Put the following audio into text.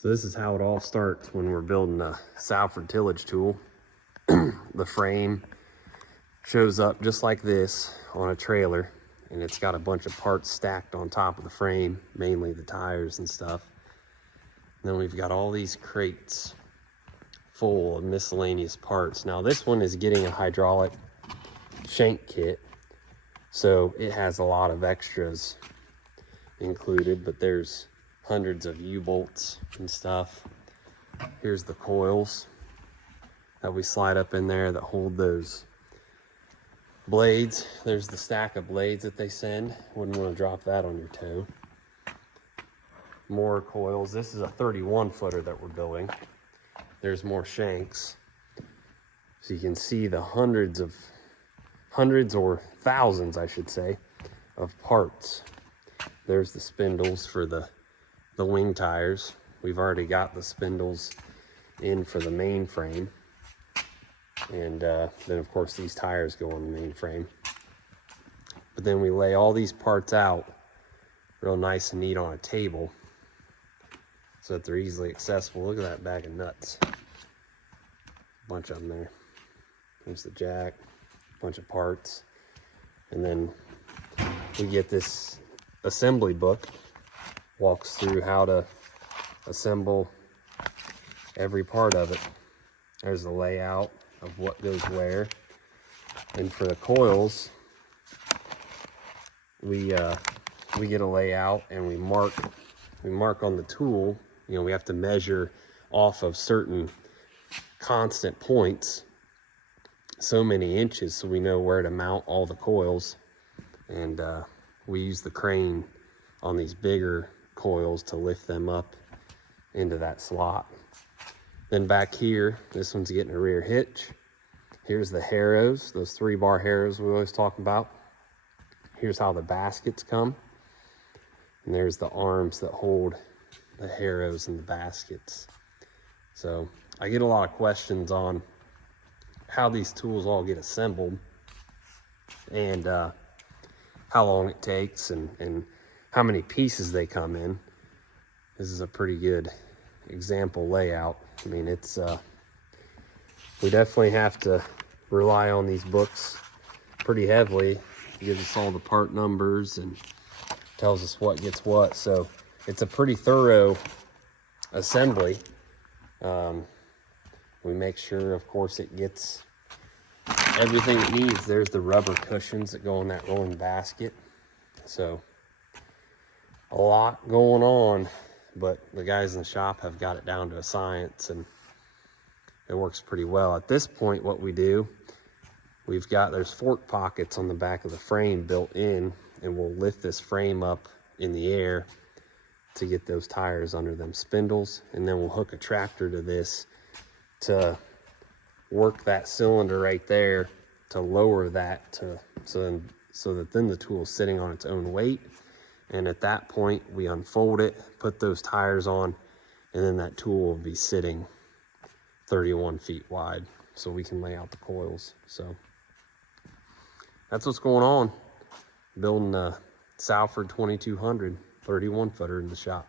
So this is how it all starts when we're building a Salford tillage tool. The frame shows up just like this on a trailer, and it's got a bunch of parts stacked on top of the frame, mainly the tires and stuff. And then we've got all these crates full of miscellaneous parts. Now this one is getting a hydraulic shank kit, so it has a lot of extras included, but there's hundreds of U-bolts and stuff. Here's the coils that we slide up in there that hold those blades. There's the stack of blades that they send. Wouldn't want to drop that on your toe. More coils. This is a 31 footer that we're building. There's more shanks. So you can see the hundreds or thousands, I should say, of parts. There's the spindles for the wing tires. We've already got the spindles in for the main frame. And then of course these tires go on the main frame. But then we lay all these parts out real nice and neat on a table so that they're easily accessible. Look at that bag of nuts. A bunch of them there. There's the jack, a bunch of parts. And then we get this assembly book, walks through how to assemble every part of it. There's the layout of what goes where. And for the coils, we get a layout and we mark on the tool. You know, we have to measure off of certain constant points, so many inches, so we know where to mount all the coils. And we use the crane on these bigger coils to lift them up into that slot. Then back here, this one's getting a rear hitch. Here's the harrows, those 3-bar harrows we always talk about. Here's how the baskets come. And there's the arms that hold the harrows and the baskets. So I get a lot of questions on how these tools all get assembled and how long it takes and how many pieces they come in. This is a pretty good example layout. I mean, it's we definitely have to rely on these books pretty heavily. It gives us all the part numbers and tells us what gets what. So it's a pretty thorough assembly. We make sure, of course, it gets everything it needs. There's the rubber cushions that go in that rolling basket. So a lot going on, but the guys in the shop have got it down to a science and it works pretty well. At this point, what we do, there's fork pockets on the back of the frame built in, and we'll lift this frame up in the air to get those tires under them spindles. And then we'll hook a tractor to this to work that cylinder right there to lower that so that then the tool is sitting on its own weight. And at that point, we unfold it, put those tires on, and then that tool will be sitting 31 feet wide so we can lay out the coils. So that's what's going on. Building a Salford 2200 31 footer in the shop.